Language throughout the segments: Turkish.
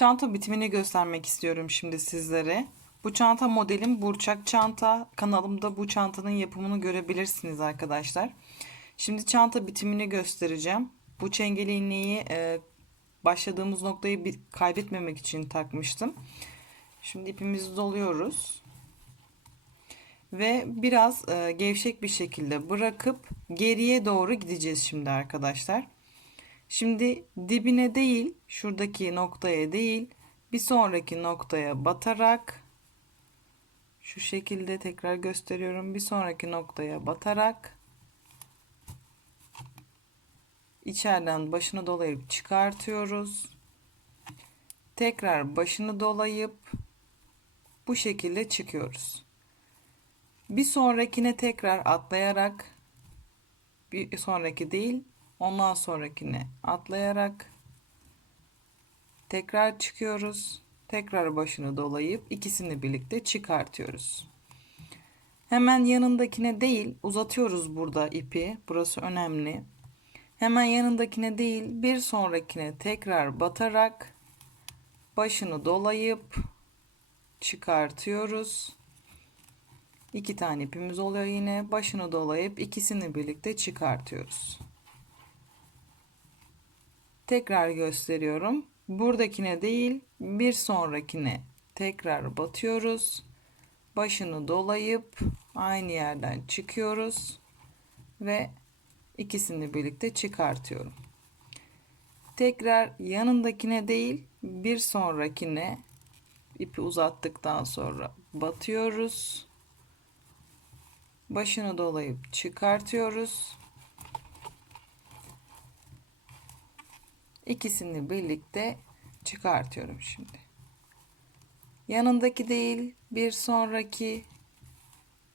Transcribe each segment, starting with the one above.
Çanta bitimini göstermek istiyorum şimdi sizlere. Bu çanta modelim burçak çanta. Kanalımda bu çantanın yapımını görebilirsiniz arkadaşlar. Şimdi çanta bitimini göstereceğim. Bu çengeli iğneyi e, başladığımız noktayı bir, kaybetmemek için takmıştım. Şimdi ipimizi doluyoruz. Ve biraz e, gevşek bir şekilde bırakıp geriye doğru gideceğiz şimdi arkadaşlar. Şimdi dibine değil, şuradaki noktaya değil, bir sonraki noktaya batarak şu şekilde tekrar gösteriyorum. Bir sonraki noktaya batarak içeriden başını dolayıp çıkartıyoruz. Tekrar başını dolayıp bu şekilde çıkıyoruz. Bir sonrakine tekrar atlayarak bir sonraki değil ondan sonrakine atlayarak tekrar çıkıyoruz. Tekrar başını dolayıp ikisini birlikte çıkartıyoruz. Hemen yanındakine değil uzatıyoruz burada ipi. Burası önemli. Hemen yanındakine değil bir sonrakine tekrar batarak başını dolayıp çıkartıyoruz. İki tane ipimiz oluyor yine. Başını dolayıp ikisini birlikte çıkartıyoruz. Tekrar gösteriyorum. Buradakine değil bir sonrakine tekrar batıyoruz. Başını dolayıp aynı yerden çıkıyoruz ve ikisini birlikte çıkartıyorum. Tekrar yanındakine değil bir sonrakine ipi uzattıktan sonra batıyoruz. Başını dolayıp çıkartıyoruz. İkisini birlikte çıkartıyorum şimdi. Yanındaki değil bir sonraki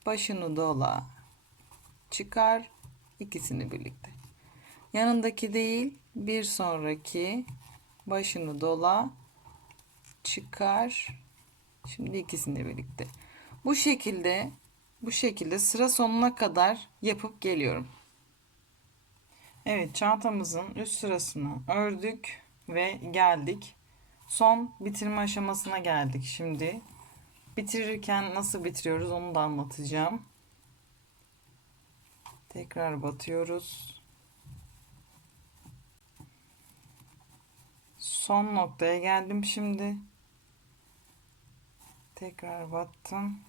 başını dola çıkar ikisini birlikte. Yanındaki değil bir sonraki başını dola çıkar. Şimdi ikisini birlikte. Bu şekilde bu şekilde sıra sonuna kadar yapıp geliyorum. Evet çantamızın üst sırasını ördük ve geldik. Son bitirme aşamasına geldik şimdi. Bitirirken nasıl bitiriyoruz onu da anlatacağım. Tekrar batıyoruz. Son noktaya geldim şimdi. Tekrar battım.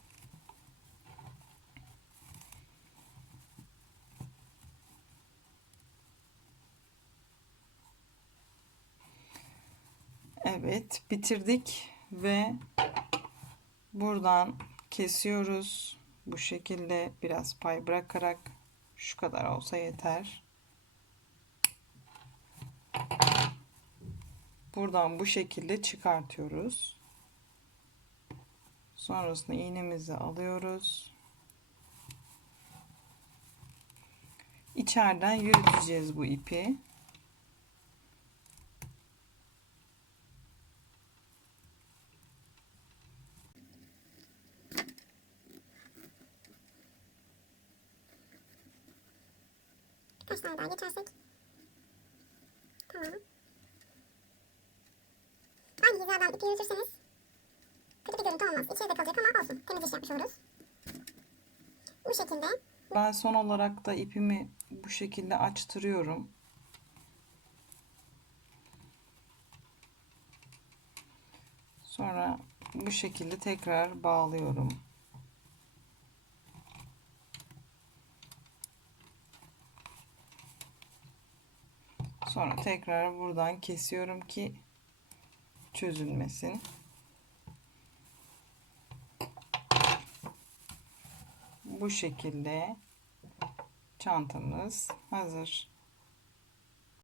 Evet, bitirdik ve buradan kesiyoruz. Bu şekilde biraz pay bırakarak şu kadar olsa yeter. Buradan bu şekilde çıkartıyoruz. Sonrasında iğnemizi alıyoruz. İçeriden yürüteceğiz bu ipi. Birkaç tane daha geçersek. Tamam. Aynı hizadan ipi yürütürseniz kötü bir görüntü olmaz. İçeride kalacak ama olsun. Temiz iş yapmış oluruz. Bu şekilde Ben son olarak da ipimi bu şekilde açtırıyorum. Sonra bu şekilde tekrar bağlıyorum. Sonra tekrar buradan kesiyorum ki çözülmesin. Bu şekilde çantamız hazır.